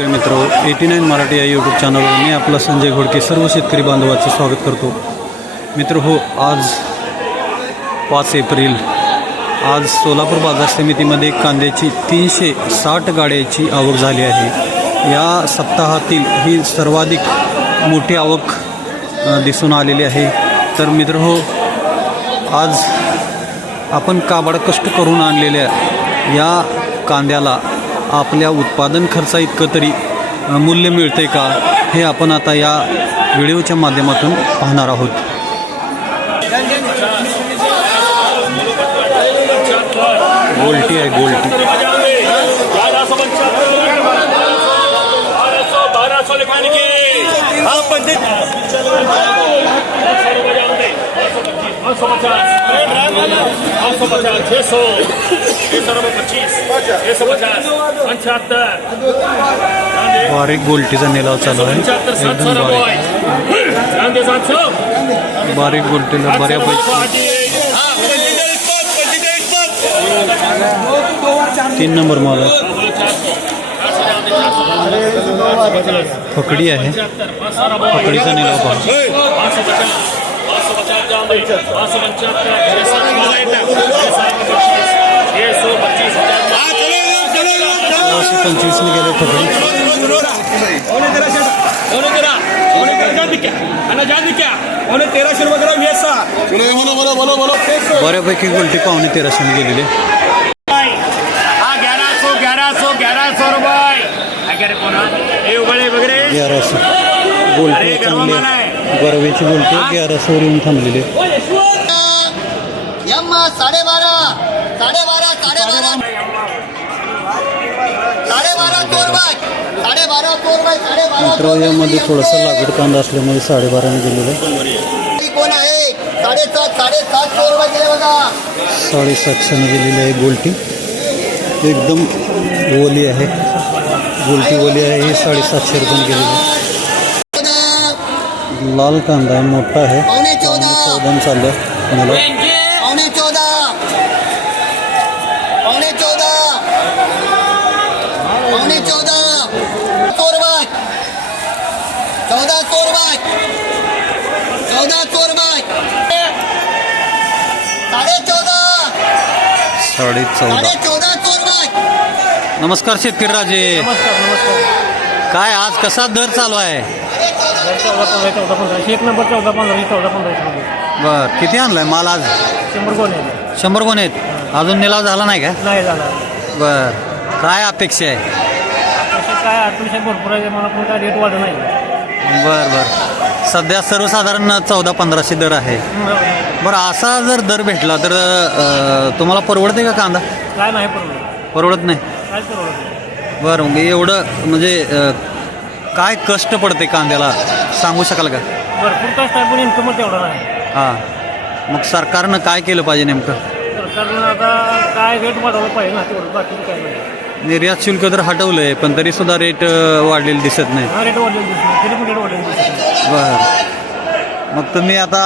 नमस्कार मित्र eighty nine Marathi या यूट्यूब चॅनलवर मी आपला संजय घोडके सर्व शेतकरी बांधवाचं स्वागत करतो. मित्र हो आज पाच एप्रिल आज सोलापूर बाजार समितीमध्ये कांद्याची तीनशे साठ गाड्याची आवक झाली आहे. या सप्ताहातील ही सर्वाधिक मोठी आवक दिसून आलेली आहे. तर मित्र हो आज आपण काबाड कष्ट करून आणलेल्या या कांद्याला आपल्या उत्पादन खर्चा इतकं तरी मूल्य मिळते का? हे आपण आता या व्हिडिओच्या माध्यमातून पाहणार आहोत. गोल्टी आहे गोल्टी. सौ सौ लिखाने के हाँ पंडित पाँच सौ पचास पाँच सौ पचास छः सौ छः सौ रुपये पच्चीस छः सौ पचास पंचहत्तर बारीक गोल्टीचा निलाव चालू आहे एकदम बारीक गोल्टीला बऱ्यापैकी तीन नंबर माल फकडी आहे. फकडीचा निलाव पहा. सौ पचास पाँच सौ पचास जाओ भाई पाँच सौ पंचहत्तर छः सौ पच्चीस छः सौ पच्चीस सोळाशे पंचवीसने गेले फकडी तेराशे रुपये करा वीस बऱ्यापैकी गोल्टी पावणे तेराशेने गेलेले हा ग्यारह सौ ग्यारह सौ ग्यारह सौ। रुपये काय करे कोणा हे उघडे वगैरे ग्याराशे गोल्टी चांगली आहे बरवेची गोल्टी ग्याराशेवर येऊन थांबलेली साडेबारा साडेबारा साडेबारा. मित्र यामध्ये थोडासा लागड कांदा असल्यामुळे साडेबाराने बघा. साडेसातशेने गेलेली आहे गोल्टी. एकदम ओली आहे. गोल्टी ओली आहे ही साडेसातशे रुपये गेलेली आहे. लाल कांदा आहे मोठा आहे. चौदा. चाललं मला. पावणे चौदा. पावणे चौदा. पावणे चौदा. चोरबाय चौदा. चौदा चोरबाय. साडे चौदा. साडे चौदा. चौदा चोरबाय. नमस्कार शेतकरी राजे. काय आज कसा दर चालू आहे? चौदा पंधरा चौदा पंधरा एक नंबर चौदा चौदा बर किती आणलाय माल आज? शंभर कोण आहे शंभर कोण आहेत. अजून निलाव झाला नाही का? नाही जाणार बर. काय अपेक्षा आहे? तसे काय अडचणी भरपूर आहे. मला पण काय रेट वाढ नाही. बर बर. सध्या सर्वसाधारण चौदा पंधराशे दर आहे. बरं असा जर दर भेटला तर अं, तुम्हाला परवडते का कांदा? काय नाही परवडत. परवडत नाही? काय परवडत बरं मग एवढं म्हणजे अं, काय कष्ट पडते कांद्याला? सांगू शकाल का? भरपूर कष्ट आहे पण इन्कम तेवढा नाही. हां. मग सरकारनं काय केलं पाहिजे नेमकं? सरकारनं आता काय रेट वाढवलं पाहिजे ना तेवढं बाकी काय नाही. निर्यात शुल्क तर हटवलं आहे पण तरी सुद्धा रेट वाढलेले दिसत नाही. हा रेट वाढलेलं दिसत नाही. तरी पण रेट वाढलेलं दिसत नाही. बर. मग तुम्ही आता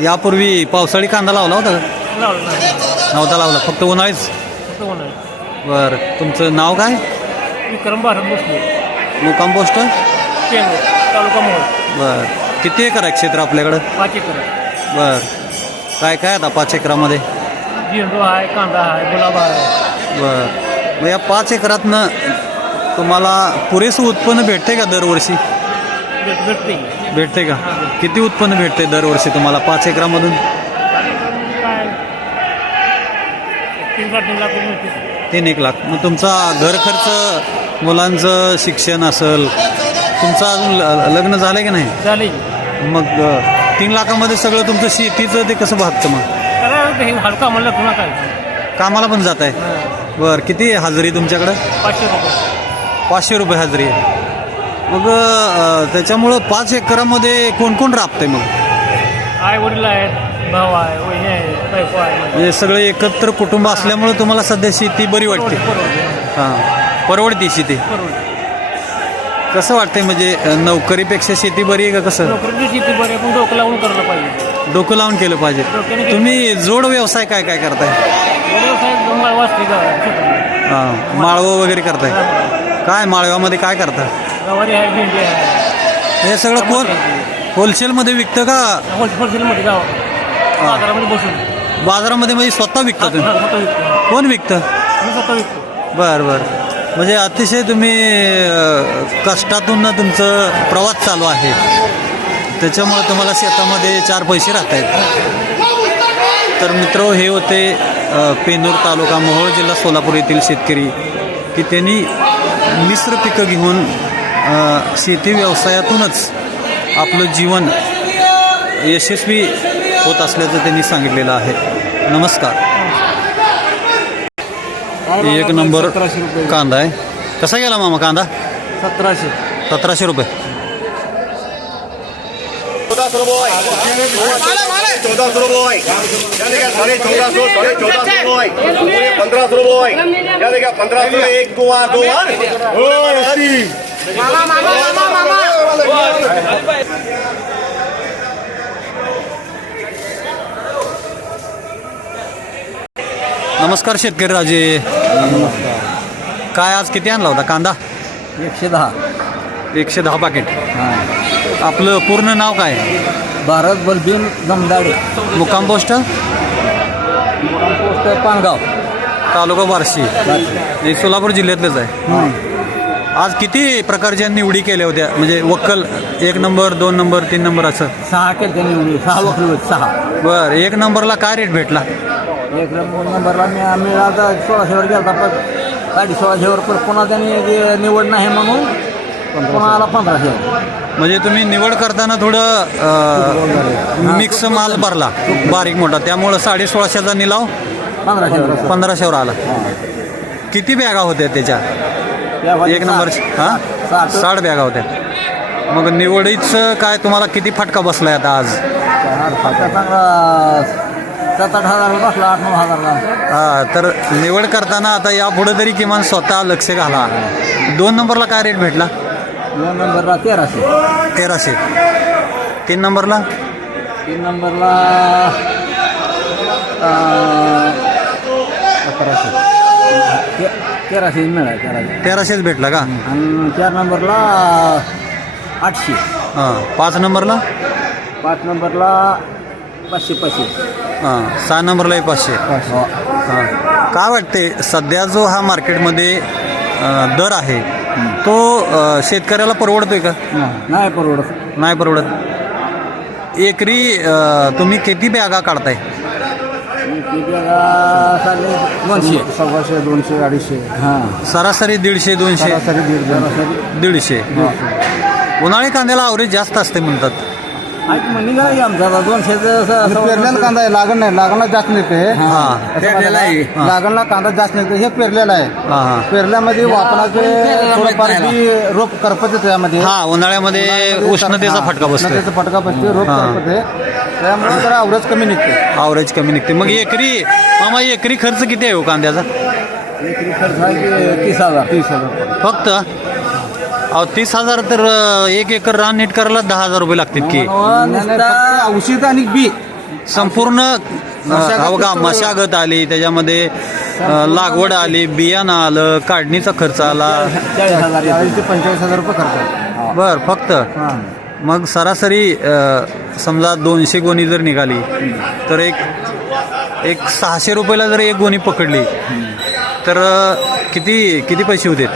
यापूर्वी पावसाळी कांदा लावला होता का? लावलं नाही नव्हता लावला फक्त उन्हाळीच? फक्त होणार. बर. तुमचं नाव काय? विक्रम भारत बसले मुकाम पोस्ट तालुका मोहोळ. बर. किती एकर आहे क्षेत्र आपल्याकडं? पाच एकर आहे. बर. काय काय आता पाच एकरामध्ये? झेंडू आहे कांदा आहे गुलाब आहे. बर. मग या पाच एकरातनं तुम्हाला पुरेसं उत्पन्न भेटते का दरवर्षी? भेट भेटते की. भेटते का किती उत्पन्न भेटते दरवर्षी तुम्हाला पाच एकरामधून? काय? तीन साडेतीन लाख रुपये मिळतील. तीन एक लाख. मग तुमचा घर खर्च मुलांचं शिक्षण असेल तुमचं अजून लग्न झालं की नाही? झाले. मग अ, तीन लाखामध्ये सगळं तुमचं शेतीचं ते कसं भागतं मग? काय हे हलका म्हणलं पुन्हा काय? कामाला पण जात आहे? बरं किती हजेरी तुमच्याकडं? पाचशे रुपये. पाचशे रुपये हजेरी आहे. मग अ, त्याच्यामुळं पाच एकरामध्ये कोण कोण राबतंय मग? आई वडील आहेत भाऊ आहे वहिनी आहे बायको आहे म्हणजे सगळे एकत्र कुटुंब असल्यामुळं तुम्हाला सध्या शेती बरी वाटते. हां. परवडते शेती? परवडते. कसं वाटतंय म्हणजे नोकरीपेक्षा शेती बरी आहे का कसं? नोकरीची शेती बरी आहे पण डोकं लावून करायला पाहिजे. डोकं लावून केलं पाहिजे. केलं तुम्ही जोड व्यवसाय काय काय करताय? दोन का हां माळवं वगैरे करताय. काय माळव्यामध्ये काय करता? गवारी आहे भेंडी आहे. हे सगळं कोण? होलसेलमध्ये विकतं का? होल होलसेलमध्ये गाव बाजारामध्ये बसून. बाजारामध्ये म्हणजे स्वतः विकता तुम्ही? हा, स्वतः विकतो. कोण विकतं? मी स्वतः विकतो. बर बर. म्हणजे अतिशय तुम्ही कष्टातून ना तुमचं प्रवास चालू आहे. त्याच्यामुळं तुम्हाला शेतामध्ये चार पैसे राहत आहेत. तर मित्र हे होते पेनूर तालुका मोहोळ जिल्हा सोलापूर येथील शेतकरी की त्यांनी मिश्र पिकं घेऊन शेती व्यवसायातूनच आपलं जीवन यशस्वी होत असल्याचं त्यांनी सांगितलेलं आहे. नमस्कार. एक नंबर कांदा आहे कसा गेला मामा कांदा सतराशे सतराशे रुपये चौदह सौ रुपये चौदह सौ रुपये या देखा साढ़े चौदह सौ साढ़े चौदह सौ रुपये पंद्रह सौ रुपये या देखा पंद्रह सौ एक दो आठ दो आठ नमस्कार शेतकरी राजे काय आज किती आणला होता कांदा? एकशे दहा. एकशे दहा पाकिट आपलं पूर्ण नाव काय? भारत बलबीन जमदाडे. मुक्काम पोस्ट? पोस्ट पानगाव. तालुका बार्शी हे सोलापूर जिल्ह्यातलंच आहे. आज किती प्रकारच्या निवडी केल्या होत्या? म्हणजे वक्कल एक नंबर दोन नंबर तीन नंबर असं? सहा केले त्यांनी सहा वकली होती सहा. बर एक नंबरला काय रेट भेटला? एक नंबरला मी आम्ही आता सोळाशेवर गेला पण साडे सोळाशेवर पण पुन्हा त्यांनी जे निवड नाही म्हणून पुन्हा आला पंधराशे. म्हणजे तुम्ही निवड करताना थोडं मिक्स माल भरला बारीक मोठा त्यामुळं साडे सोळाशेचा निलाव पंधराशे पंधराशेवर आला. किती बॅगा होत्या त्याच्या? एक नंबर हां? साठ. साठ बॅगा होत्या. मग निवडीच काय तुम्हाला किती फटका बसलाय आता आज? चांगला सात आठ हजार बसला आठ नऊ हजारला. हा तर निवड करताना आता यापुढे तरी किमान स्वतः लक्ष घाला. दोन नंबरला काय रेट भेटला? दोन नंबरला तेराशे. तेराशे. तीन नंबरला? तीन नंबरला अं, अकराशे. ते- तेराशे मिळाला तेराशे. तेराशेच भेटला का? आणि चार नंबरला आठशे. हां पाच नंबरला? पाच नंबरला पाचशे पाचशे. हां सहा नंबरलाही पाचशे. हो. हां. काय वाटते सध्या जो हा मार्केटमध्ये अं, दर आहे तो अं, शेतकऱ्याला परवडतोय का? नाही परवडत. नाही परवडत. एकरी अं, तुम्ही किती बॅगा काढताय? दोनशे. सव्वाशे दोनशे अडीचशे. हां. सरासरी दीडशे दोनशे. सरासरी दीड सरासरी दीडशे उन्हाळी कांद्याला अवरेज जास्त असते म्हणतात. ऐक मग निघाला आमचा पेरलेला कांदा आहे लागण नाही लागणला जास्त निघते हां. पेरलेला आहे. लागणला कांदा जास्त निघते हे पेरलेला आहे. हां पेरल्यामध्ये वापराचे थोडंफार बी रोप करपत येते त्यामध्ये हा उन्हाळ्यामध्ये उष्णतेचा फटका बसतोय. उष्णतेचा फटका बसते रोप हा. करपते त्यामुळे जरा अवरेज कमी निघते. अवरेज कमी निघते. मग एकरी मामा एकरी खर्च किती आहे हो कांद्याचा? एकरी खर्च आहे की तीस हजार तीस हजार. फक्त? अहो तीस हजार तर अं, एक एकर रान नीट करायला दहा हजार रुपये लागतील की. नुसता औषध आणि बी. संपूर्ण अं, अवघा मशागत आली त्याच्यामध्ये अं, लागवड आली बियाणं आलं काढणीचा खर्च आला. चाळीस ते पंचेचाळीस हजार रुपये खर्च आहे. बर फक्त. हा. मग सरासरी अं, समजा दोनशे गोणी जर निघाली तर एक एक सहाशे रुपयाला जर एक गोणी पकडली तर अं, किती किती पैसे होते?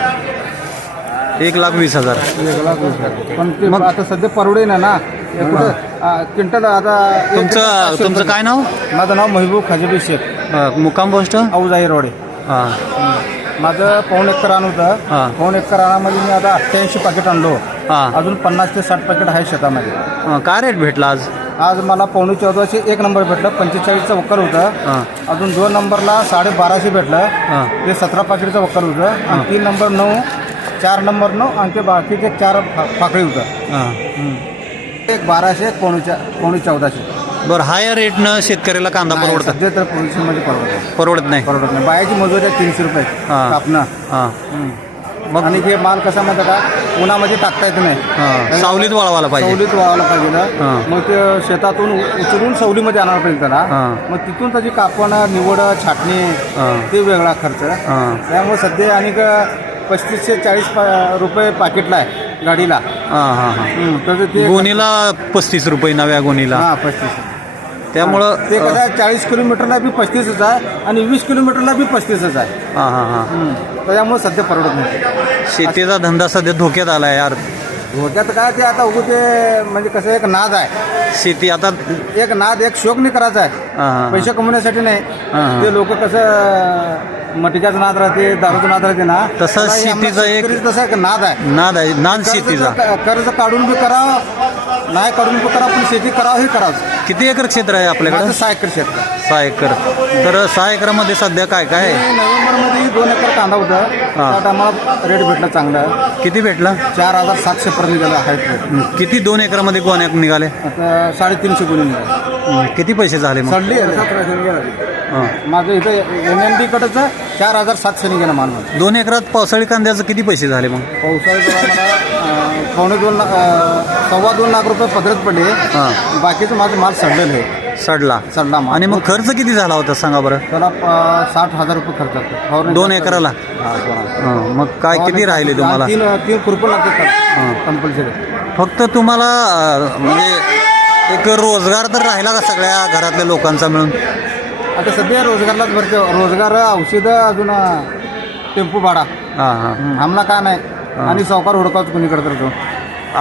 एक लाख वीस हजार. एक लाख वीस हजार. पण ते मग- आता सध्या परवडे ना ना. हे कुठं? आ, क्विंटल आता एक तुमचं तुमचं. काय नाव? माझं नाव महबूब खाजेबी शेख. अं, मुक्काम पोस्ट औजाई रोडे. हां. माझं पाऊण एकर रान हा. होतं पाऊण एकर रानामध्ये मी आता अठ्ठ्याऐंशी पाकिट आणलो. हां. अजून पन्नास ते साठ पॅकेट आहे शेतामध्ये. काय रेट भेटला आज? आज मला पावणे चौदाशे एक नंबर भेटलं. पंचेचाळीसचं वक्कल होतं. हां. अजून दोन नंबरला साडे बाराशे भेटलं. हां. ते सतरा पाकिटचं वक्कल होतं. आणि तीन नंबर नऊ चार नंबर नऊ आणि ते बाकीचे चार फा- फाकडी होतं हां. एक बाराशे एक चा- पावणे चौदाशे. बरं हायर रेटनं शेतकऱ्याला कांदा परवडतं? सध्या तर पोझिशनमध्ये परवडत परवडत नाही? परवडत नाही. बायाची मजुरी आहे तीनशे रुपये. हा. कापणं. हां. मग आणि हे माल कसा माहिती का उन्हामध्ये टाकता येत नाही. सावलीत वळवायला पाहिजे. सवलीत वाळायला पाहिजे हा. ना मग ते शेतातून उ- उचलून सवलीमध्ये आणायला पाहिजे त्याला. हा. मग तिथून त्याची कापण निवड छाटणी हा. ते वेगळा खर्च. हां. त्यामुळे सध्या आणि क- पस्तीसशे चाळीस पा- रुपये पाकिटला आहे गाडीला. हां हां हां. हं, तर ते गोणीला पस्तीस रुपये नव्या गोणीला. हां पस्तीस. त्यामुळं ते कसं आहे चाळीस किलोमीटरला बी पस्तीसच आहे आणि वीस किलोमीटरला बी पस्तीसच आहे. हां हां हां. हं, त्याच्यामुळे सध्या परवडत नाही. शेतीचा धंदा सध्या धोक्यात आला यार. धोक्यात काय ते आता उगू ते म्हणजे कसं एक नाद आहे. शेती आता एक नाद एक शोक नाही करायचा आहे. हां पैसे कमवण्यासाठी नाही. हां. ते लोक कसं मटिकाचा नाद राहते दारूचा नाद राहते ना. तसा हे शेतीचा एक- शेतकरीचा तसा एक नाद आहे. नाद आहे नाद शेतीचा कर्ज- कर्ज काढून बी करावं नाही काढून बी करावं पण शेती करावं हे करावं किती एकर क्षेत्र आहे आपल्याकडं? सहा एकर शेत आहे. सहा एकर. तर सहा एकरामध्ये सध्या काय काय आहे? ते नोव्हेंबरमध्ये दोन एकर कांदा होता. त्या टायमाला रेट भेटला चांगला. किती भेटला? चार हजार सातशे पर्यंत गेला हाईट रेट किती दोन एकरामध्ये गोण्या निघाले? आता साडेतीनशे गुणी निघाले किती पैसे झाले मग? हां. माझं इथं एन एन डी कडचं चार हजार सातशे निघाला मानवा दोन एकरात पावसाळी कांद्याचं किती पैसे झाले मग? मला अं, पावणे दोन लाख अं, सव्वा दोन लाख रुपये पदरत पडले. हां. बाकीचं माझं माल सडलेलं आहे. सडला. सडला माल. आणि मग खर्च किती झाला होता सांगा बरं? त्याला अं, साठ हजार रुपये खर्च. फवारणी दोन एकराला? हा, दोन. हां, मग काय किती राहिले तुम्हाला? तीन तीन लागतात कंपल्सरी. फक्त तुम्हाला अं, म्हणजे एक रोजगार तर राहिला का सगळ्या घरातल्या लोकांचा मिळून? आता सध्या रोजगारलाच भरते. रोजगार औषधं अजून टेम्पो भाडा. हां हां. आम्हाला काय नाही. आणि सावकार हुडकाच कोणीकडे तर तो.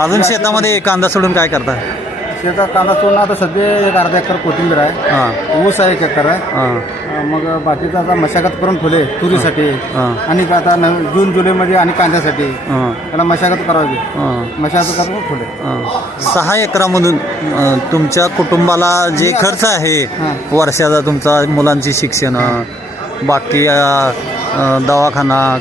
अजून शेतामध्ये कांदा सोडून काय करता? शेतात कांदा सोडणं आता सध्या एक अर्धा एकर कोथिंबीर आहे. हां. ऊस आहे एक एकर आहे. हां. मग बाकीचं आता मशागत करून ठेवले तुरीसाठी. हां. आणि आता नव- जून जुलैमध्ये आणि कांद्यासाठी. त्याला मशागत करावी. मशागत करून अं, सहा एकरामधून अं, तुमच्या कुटुंबाला जे खर्च आहे हां. वर्षाचा तुमचा मुलांची शिक्षण बाकी अं, दवाखाना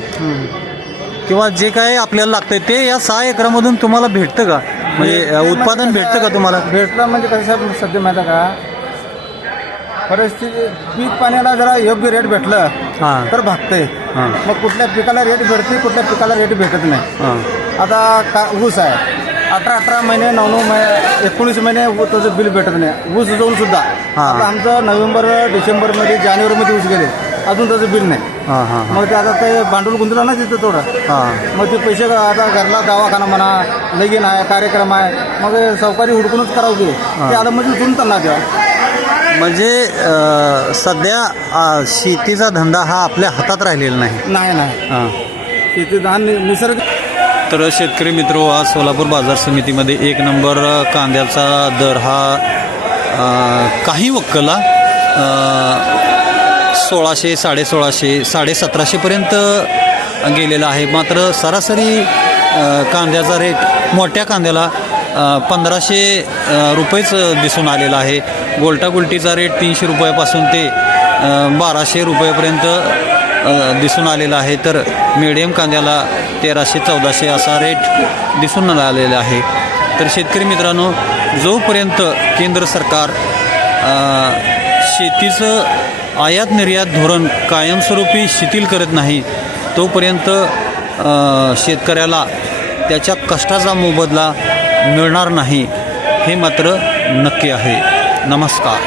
किंवा जे काय आपल्याला लागतंय ते या सहा एकरामधून तुम्हाला भेटतं का? म्हणजे अं, उत्पादन भेटतं का तुम्हाला? भेटलं म्हणजे कसं साहेब सध्या माहिती आहे का? परिस्थिती पीक पाण्याला जरा योग्य रेट भेटलं हां. तर भागतंय. हां. मग कुठल्या पिकाला रेट भेटते कुठल्या पिकाला रेट भेटत नाही. हां. आता का ऊस आहे. अठरा अठरा महिने नऊ नऊ महिने एकोणीस महिने ऊ- त्याचं बिल भेटत नाही. ऊस जाऊन सुद्धा. हां. आता आमचं नोव्हेंबर डिसेंबरमध्ये जानेवारीमध्ये ऊस गेले. अजून त्याचं बिल नाही. हां हां मग ते आता ते भांडवल गुंतलं ना तिथं थोडं. हां. मग ते पैसे आता घरला दवाखाना म्हणा लगीन आहे कार्यक्रम आहे. मग हे सावकारी हुडकूनच करावं की. ते आलं म्हणजे उचलून त्यांना द्या म्हणजे अं, सध्या अं, शेतीचा धंदा हा आपल्या हातात राहिलेला नाही. नाही नाही. हां. शेती धान निसर्ग तर शेतकरी मित्र आज सोलापूर बाजार समितीमध्ये एक नंबर कांद्याचा दर हा अ, काही वक्कला अ, सोळाशे साडेसोळाशे साडेसतराशेपर्यंत गेलेला आहे. मात्र सरासरी अ, कांद्याचा रेट मोठ्या कांद्याला पंधराशे रुपयेच दिसून आलेला आहे. गोल्टा गुलटीचा रेट तीनशे रुपयापासून ते बाराशे रुपयापर्यंत दिसून आलेला आहे. तर मिडियम कांद्याला तेराशे चौदाशे असा रेट दिसून आलेला आहे. तर शेतकरी मित्रांनो जोपर्यंत केंद्र सरकार शेतीचं आयात निर्यात धोरण कायमस्वरूपी शिथिल करत नाही तोपर्यंत शेतकऱ्याला त्याच्या कष्टाचा मोबदला मिळणार नाही हे मात्र नक्की आहे. नमस्कार